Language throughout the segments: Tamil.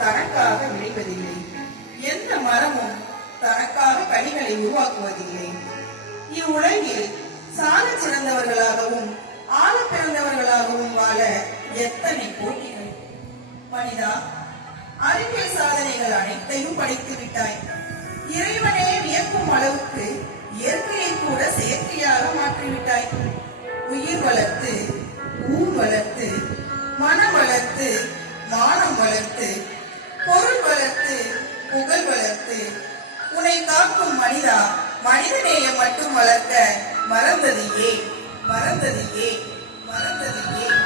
தனக்காக விளைவதில்லை. எந்த மரமும் தனக்காக கனிகளை உருவாக்குவதில்லை. இவ்வுலகில் சால சிறந்தவர்களாகவும் ஆள பிறந்தவர்களாகவும் வாழ எத்தனை போட்டிகள்! மனிதா, அறிவியல் சாதனைகள் அனைத்தையும் படித்து விட்டாய். இறைவனே வியக்கும் அளவுக்கு இயற்கையை கூட செயற்கையாக மாற்றிவிட்டாய். உயிர் வளர்த்து, ஊர் வளர்த்து, மனம் வளர்த்து, மானம் வளர்த்து, பொருள் வளர்த்து, புகழ் வளர்த்து, உன்னை காக்கும் மனிதா, மனிதநேயம் மட்டும் வளர்க்க மறந்தது ஏன்? மறந்தது ஏன்? மறந்தது ஏன்?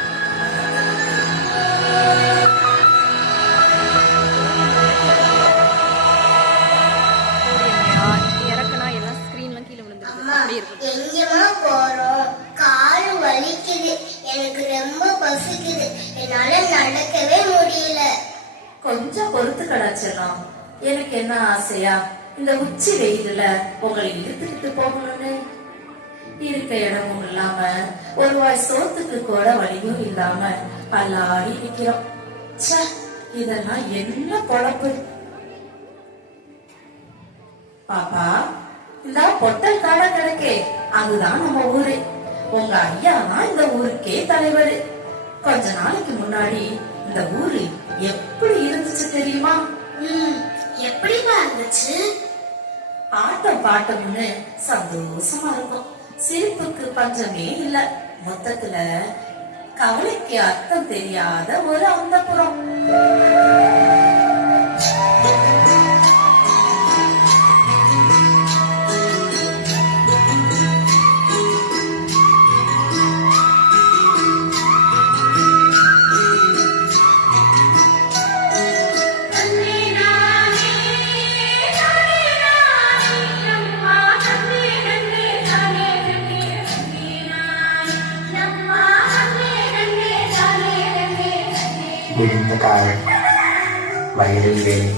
எங்கேயுமா போறோம், கால் வலிக்குது, எனக்கு ரொம்ப பசிக்குது, என்னால நடக்கவே முடியல. கொஞ்சம் பொறுத்து கடாச்சிடலாம். எனக்கு என்ன ஆசையா, இந்த உச்சி வெயில உங்களை இழுத்துக்கிட்டு போகணும்னு. இருக்க இடமும் இல்லாம ஒரு வாய் சோத்துக்கு கூட வழியும் இல்லாம அல்லாடி நிக்கிறோம். இதெல்லாம் என்ன பொழப்பு? பாப்பா, இந்த பொட்டல் காடை கிடக்கே, அதுதான் நம்ம ஊரு. உங்க ஐயா தான் இந்த ஊருக்கே தலைவர். கொஞ்ச நாளைக்கு முன்னாடி இந்த ஊரு எப்படி இருந்துச்சு தெரியுமா? எப்படிமா இருந்துச்சு? ஆட்டம் பாட்டம்னு சந்தோஷமா இருக்கும். சிரிப்புக்கு பஞ்சமே இல்ல. மொத்தத்துல கவலைக்கு அர்த்தம் தெரியாத ஒரு அந்தப்புறம். விழுந்த காலம், வயலில் வேலை,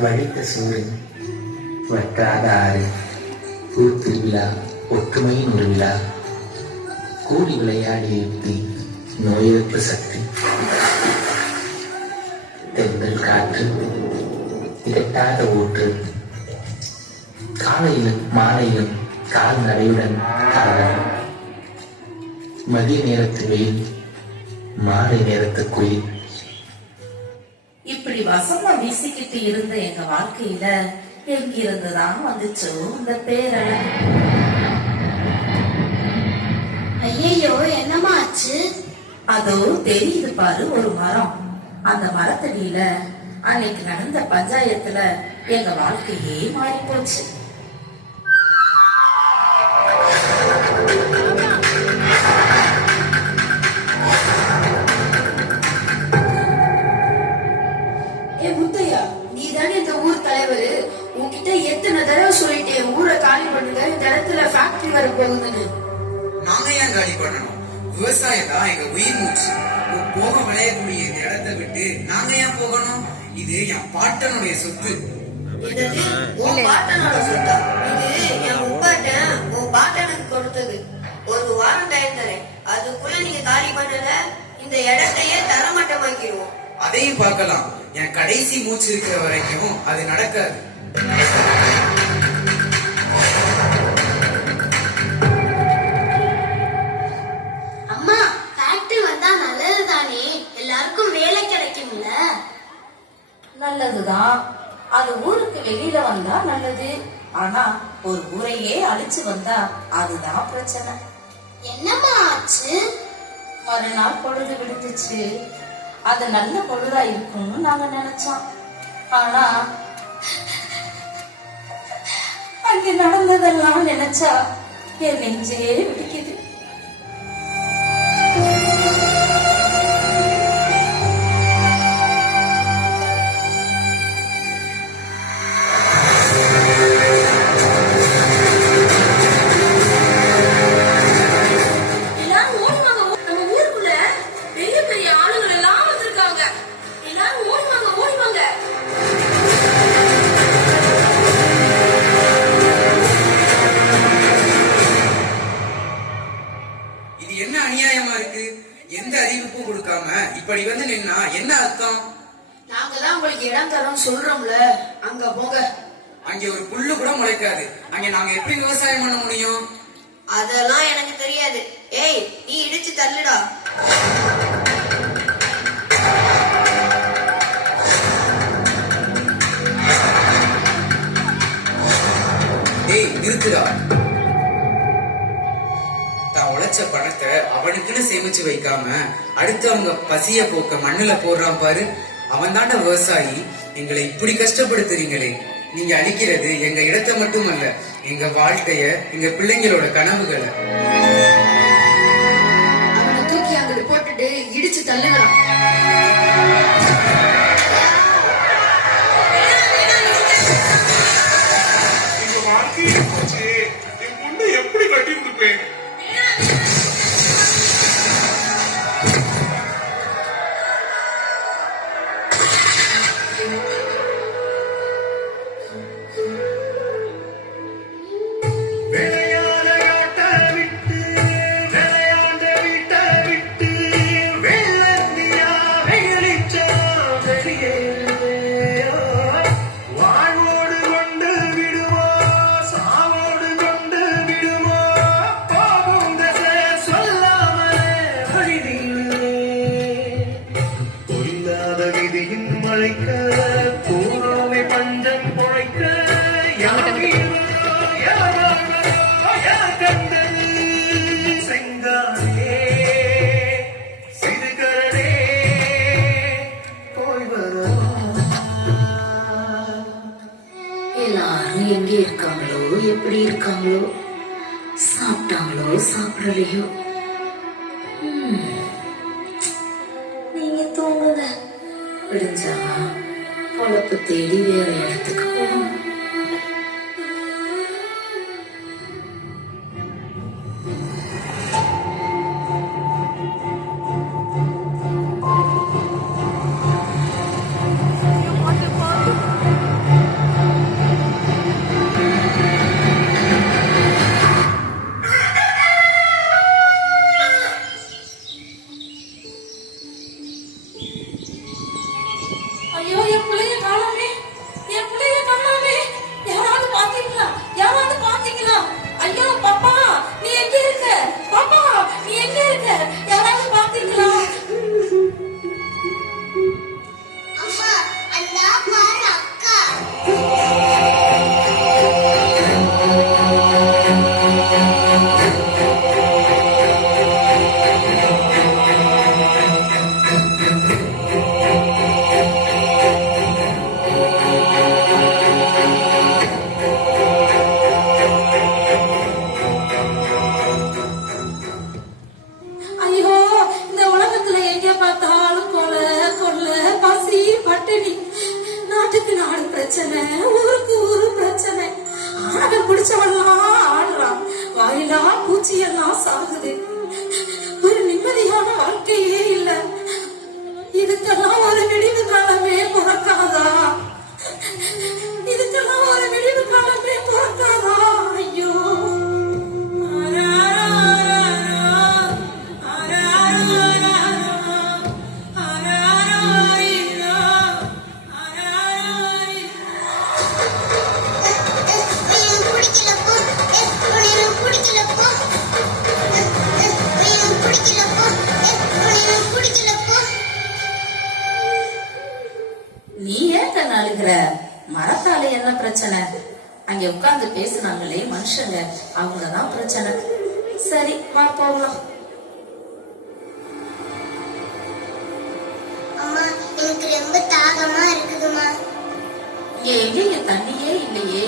வடித்த சூரியன், வற்றாத ஆறு, ஊர் திருவிழா, ஒற்றுமையின் ஒரு விழா, கூடி விளையாடிய யுக்தி, நோயெதிர்ப்பு சக்தி, தென்றல் காற்று, இரட்டாத ஊற்று, காலையிலும் மாலையிலும் கால் நடையுடன் காலம், மதிய நேரத்து வெயில், மாலை நேரத்து குயில். இப்படி வசமா வீசிக்கிட்டு இருந்த எங்க வாழ்க்கையில எங்கிருந்துதான் வந்துச்சோ இந்த பேரழ. ஐயோ, என்னமா ஆச்சு? அதோ தெரியுது பாரு ஒரு மரம். அந்த மரத்தடியில அன்னைக்கு நடந்த பஞ்சாயத்துல எங்க வாழ்க்கையே மாறி போச்சு. நாங்க ஏன் காலி பண்ணணும்? விவசாயம் தான் எங்க உயிர் மூச்சு. போக விளையக்கூடிய இந்த இடத்தை விட்டு நாங்க ஏன் போகணும்? இது என் பாட்டனுடைய சொத்து. கொடுத்தது. ஒரு வாரம் டைம் தரேன், அதுக்குள்ள நீங்க காலி பண்ணல இந்த இடத்தையே தரமட்டமாக்கிடுவோம். அதையும் பார்க்கலாம். என் கடைசி மூச்சு இருக்கிற வரைக்கும் அது நடக்காது. அம்மா, ஃபேக்டரி வந்தா நல்லதுதானே? எல்லாருக்கும் வேலை கிடைக்கும்ல? நல்லதுதான். அது ஊருக்கு வெளியில வந்தா நல்லது. ஆனா ஒரு ஊரையே அழிச்சு வந்தா அதுதான் பிரச்சனை. என்னம்மா ஆச்சு? மறுநாள் பொழுது விடுத்துச்சு. அது நல்ல பொழுதா இருக்கும்னு நாங்க நினைச்சோம். ஆனா அங்க நடந்ததெல்லாம் நினைச்சா என் நெஞ்சே பிடிக்குது. எந்த அறிவிப்பும் கொடுக்காம இப்படி வந்து நின்னா என்ன அர்த்தம்? நாங்க தான் உங்களுக்கு இடம் தரோம் சொல்றோம்ல, அங்க போங்க. அங்கே ஒரு புல்லு கூட முளைக்காது. அங்க நாங்க எப்படி விவசாயம் பண்ண முடியும்? அதெல்லாம் எனக்கு தெரியாது. ஏய், நீ இடிச்சு தள்ளுடா. டேய் நிறுத்துடா. தான் உழைச்ச பணத்தை அவனுக்குன்னு சேமிச்சு வைக்காம அடுத்து அவங்க பசிய போக்க மண்ணுல போடுறான் பாரு, அவன் தாண்ட விவசாயி. எங்களை இப்படி கஷ்டப்படுத்துறீங்களே. நீங்க அழிக்கிறது எங்க இடத்தை மட்டுமல்ல, எங்க வாழ்க்கைய, எங்க பிள்ளைங்களோட கனவுகளை. அவனை தூக்கி அங்கிட்டு போட்டுட்டு இடிச்சு தள்ளுகிறான். எங்க வாழ்க்கையே போச்சு. என் பொண்ணை எப்படி கட்டியிருந்துப்பேன்? விளையாட ஆட்ட விட்டு, விளையாண்ட வீட்டை விட்டு, வெள்ளந்தியா வெயிலிச்சா வெளியேறுவே. வாழ்வோடு கொண்டு விடுவோ, சாவோடு கொண்டு விடுவோ, போகும் திசை சொல்லாமலே வழி நீளுவே. பொல்லாத விதியின் மழைக்க, பூரோவை பஞ்சம் பொழைக்க, செங்காலே சிறுகரடே போய் வர. எல்லாரும் எங்கே இருக்காங்களோ, எப்படி இருக்காங்களோ, சாப்பிட்டாங்களோ சாப்பிடலையோ. நீங்க தூங்குங்க. விடிஞ்சா பொழப்பு தேடி வேற இடத்துக்கு போகணும். ஐயோ, என் பிள்ளைய காணோமே, என் பிள்ளைய காணோமே. யாராவது பாத்தீங்களா? யாராவது பாத்தீங்களா? ஐயோ பாப்பா, நீ எங்க இருக்க? பாப்பா, நீ எங்க இருக்க? யாராவது பாத்தீங்களா? அம்மா, அண்ணா பாரு அக்கா. ஐயோ, இந்த உலகத்துல எங்க பார்த்தாலும் கொலை, கொள்ளை, பசி, பட்டினி. நாட்டுக்கு நாடு பிரச்சனை, ஊருக்கு ஊரு பிரச்சனை. ஆணவன் பிடிச்சவெல்லாம் ஆடுறான், வாயிலா பூச்சி எல்லாம் சாகுது. ஒரு நிம்மதியான வாழ்க்கையே இல்ல. இதுக்கெல்லாம் ஒரு விடிவு காலமே பிறக்காதா? இதுக்கெல்லாம் ஒரு விடிவு காலமே பிறக்காதா? ஐயோ, உனக்கு பிடிக்கலப்போ, உனக்கு பிடிக்கலப்போ, உனக்கு பிடிக்கலப்போ. நீ ஏன் கண்ணு அழுகிற? மரத்தால என்ன பிரச்சனை? அங்க உட்கார்ந்து பேசுனாங்களே மனுஷங்க, அவங்கதான் பிரச்சனை. சரி, வா போகலாம். அம்மா, எனக்கு ரொம்ப தாகமா இருக்குதுமா. இங்க எங்கேயும் தண்ணியே இல்லையே.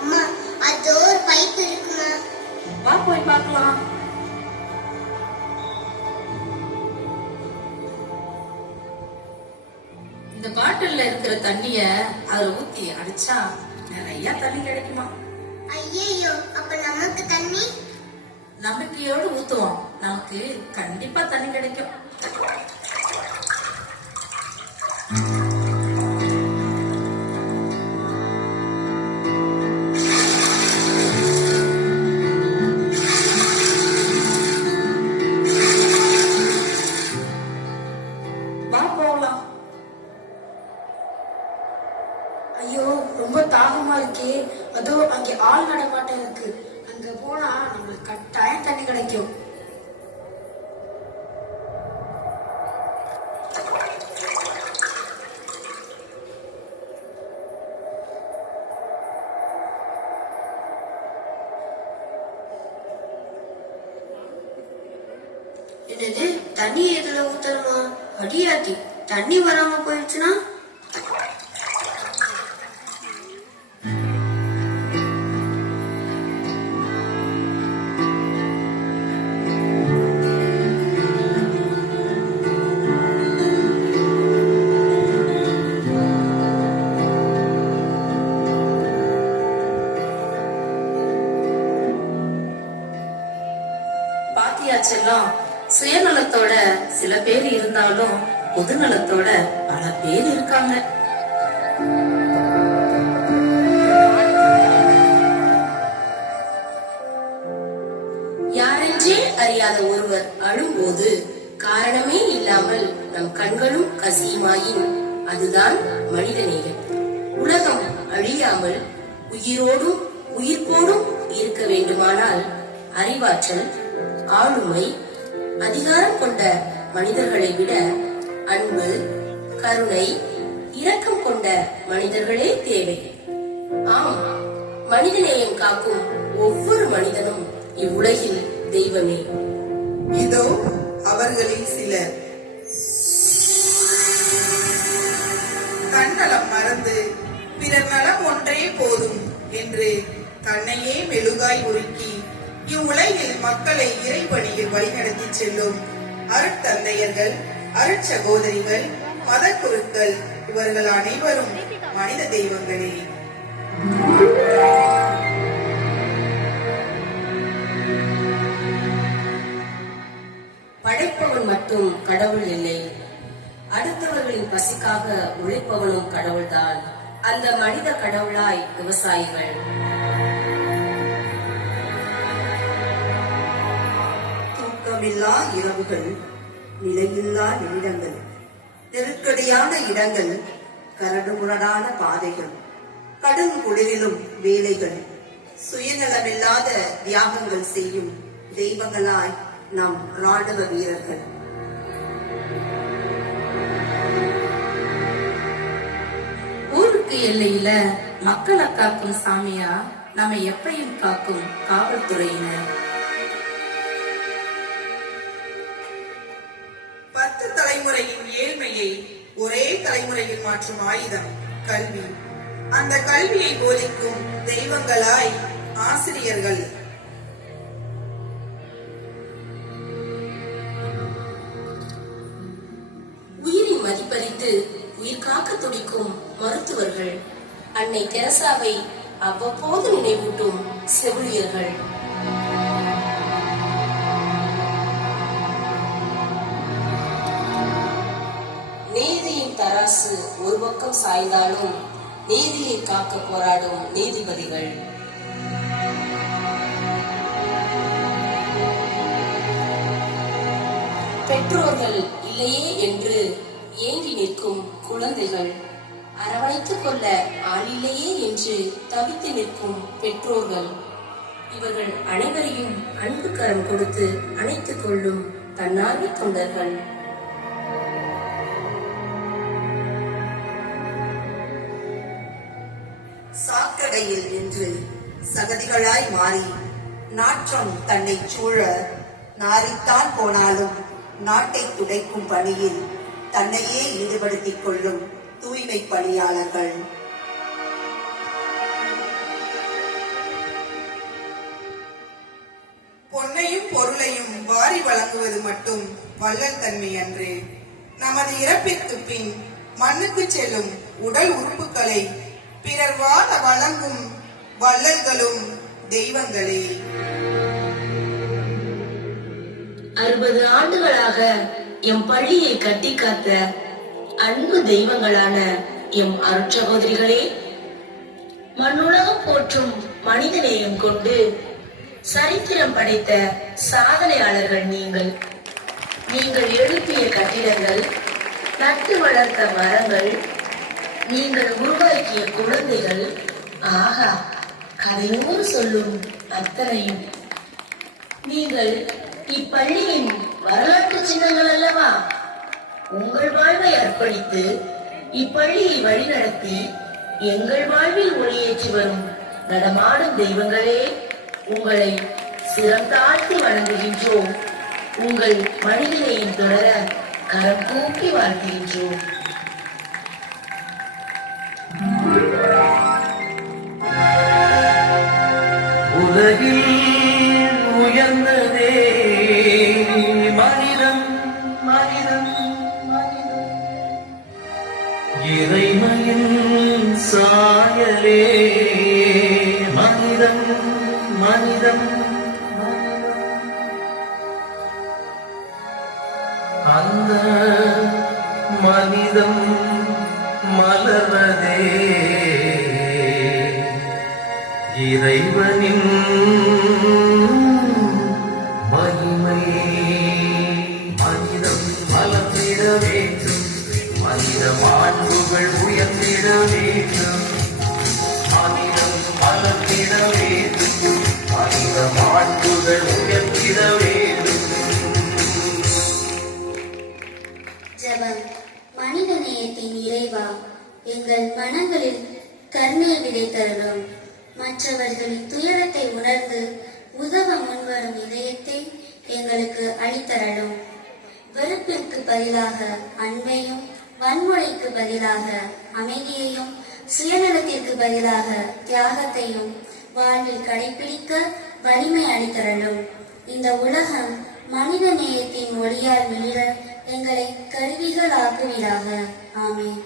அம்மா, அதோ ஒரு பைப் இருக்குமா. வா போய் பார்க்கலாம். இந்த பாட்டில்ல இருக்கிற தண்ணிய அதுல ஊத்தி அடிச்சா நிறைய தண்ணி கிடைக்குமா? ஐயையோ, அப்ப நமக்கு தண்ணி? நம்பிக்கையோடு ஊத்துவோம், நமக்கு கண்டிப்பா தண்ணி கிடைக்கும். வா போகலாம். ஐயோ ரொம்ப தாகமா இருக்கே. அதோ அங்கே ஆள் நடமாட்டம் இருக்கு. அங்க போனா நம்மளுக்கு கட்டாயம் தண்ணி கிடைக்கும். என்னது, தண்ணி எதுல ஊத்தணுமா? அடியாத்தி, தண்ணி வராம போயிடுச்சுன்னா? பாத்தியா செல்லம், சுயநலத்தோட சில பேர் இருந்தாலும் பொதுநலத்தோட பல பேர் இருக்காங்க. யாரென்றே அறியாத ஒருவர் அழும்போது காரணமே இல்லாமல் நம் கண்களும் கசியுமாயின் அதுதான் மனிதநேயம். உலகம் அழியாமல் உயிரோடும் உயிர்ப்போடும் இருக்க வேண்டுமானால் அறிவாற்றல், ஆளுமை, அதிகாரம் கொண்ட மனிதர்களை விட அன்பு, கருணை, இரக்கம் கொண்ட மனிதர்களே தேவை. ஆம், மனிதநேயம் காக்கும் ஒவ்வொரு மனிதனும் இவ்வுலகில் தெய்வமே. இதோ அவர்களில் சிலர். தன்னலம் மறந்து பிறர் நலம் ஒன்றே போதும் என்று தன்னையே மெழுகாய் உருக்கி இவ்வுலகில் மக்களை இறைபணியில் வழிநடத்தி செல்லும் அருட்தந்தையர்கள், அருட்சகோதரிகள், மதக்குருக்கள் இவர்கள் அனைவரும் மனித தெய்வங்களே. படைப்பவன் மட்டும் கடவுள் இல்லை, அடுத்தவர்களின் பசிக்காக உழைப்பவனும் கடவுள்தான். அந்த மனித கடவுளாய் விவசாயிகள். தூக்கமில்லா இரவுகள், நிலையில்லா நிமிடங்கள், நெருக்கடியான இடங்கள், கரடுமுரடான பாதைகள், கடும் குளிரிலும் வேலைகள், சுயநலமில்லாத தியாகங்கள் செய்யும் தெய்வங்களாய் நம் ராணுவ வீரர்கள். ஊருக்கு எல்லையில மக்களை காக்கும் சாமியா நம்ம எப்பையும் காக்கும் காவல்துறையினர். 10 தலைமுறையின் ஏழ்மையை ஒரே தலைமுறையில் மாற்றும் ஆயுதம் கல்வி. அந்த கல்வியை போதிக்கும் தெய்வங்களாய் ஆசிரியர்கள். உயிரின் மதிப்பறித்து உயிர் காக்க துடிக்கும் மருத்துவர்கள். அன்னை தெரசாவை அவ்வப்போது நினைவூட்டும் செவிலியர்கள். நீதியின் தராசு ஒரு பக்கம் சாய்ந்தாலும் நீதியை காக்க போராடும் நீதிபதிகள். பெற்றோர்கள் இல்லையே என்று ஏங்கி நிற்கும் குழந்தைகள். அரவணைத்துக் கொள்ள ஆளில்லையே என்று தவித்து நிற்கும் பெற்றோர்கள். இவர்கள் அனைவரையும் அன்பு கரம் கொடுத்து அணைத்துக் கொள்ளும் தன்னார்வ தொண்டர்கள். சாக்கடையில் நின்று சகதிகளாய் மாறி நாற்றம் தன்னை சூழ நாரித்தான் போனாலும் நாட்டை துடைக்கும் பணியில் தன்னையே ஈடுபடுத்திக் கொள்ளும் தூய்மை பணியாளர்கள். பொன்னையும் பொருளையும் வாரி வழங்குவது மட்டும் வள்ளல் தன்மை அன்று. நமது இறப்பிற்கு பின் மண்ணுக்கு செல்லும் உடல் உறுப்புகளை பிறர் வாழ வழங்கும் வள்ளல்களும் தெய்வங்களே. 60 ஆண்டுகளாக எம் பள்ளியை கட்டி காத்த அன்பு தெய்வங்களான எம் அருட்சகோதரிகளே, மண்ணுலகம் போற்றும் மனிதநேயம் கொண்டு சரித்திரம் படைத்த சாதனையாளர்கள் நீங்கள். நீங்கள் எழுப்பிய கட்டிடங்கள், நட்டு வளர்த்த மரங்கள், நீங்கள் உருவாக்கிய குழந்தைகள் ஆஹா கதையோடு சொல்லும் அத்தனையும். நீங்கள் இப்பள்ளியின் வரலாற்று சின்னங்கள் அல்லவா? உங்கள் வாழ்வை அர்ப்பணித்து இப்பள்ளியை வழிநடத்தி எங்கள் வாழ்வில் ஒளியேற்றி வரும் நடமாடும் தெய்வங்களே, உங்களை சிரம் தாழ்த்தி வணங்குகின்றோம். உங்கள் மனிதனையும் தொடர கரம் கூப்பி வாழ்த்துகின்றோம். உலகில் உயர்ந்ததே மனிதம் மனிதம் மனிதம், இறைமையின் சாயலே மனிதம் மனிதம். அந்த மனிதம் மலர்வதே இறைவனின் மகிமை. மனிதம் மலர்ந்திட வேண்டும், மனித மாண்புகள் உயர்ந்திட வேண்டும். மனிதம் மலர்ந்திட வேண்டும், மனித மாண்புகள் உயர்ந்திட வேண்டும். ஜெபம். மனித நேயத்தின் இறைவா, எங்கள் மனங்களில் கருணை விதைத்தருளும். மற்றவர்களின் துயரத்தை உணர்ந்து உதவ முன்வரும் இதயத்தை எங்களுக்கு அளித்தரலும். வெறுப்பிற்கு பதிலாக அன்பையும், வன்முறைக்கு பதிலாக அமைதியையும், சுயநலத்திற்கு பதிலாக தியாகத்தையும் வாழ்வில் கடைபிடிக்க வலிமை அளித்தரலும். இந்த உலகம் மனித நேயத்தின் ஒளியால் மிளிர எங்களை கருவிகள் ஆக்குவீராக. ஆமென்.